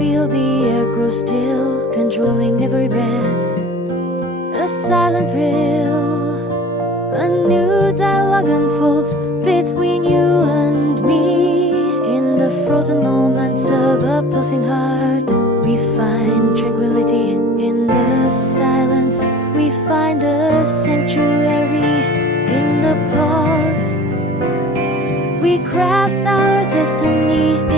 feel the air grow still, controlling every breath. A silent thrill, a new dialogue unfolds between you and me. In the frozen moments of a pulsing heart, we find tranquility in the silence. We find a sanctuary in the pause. We craft our destiny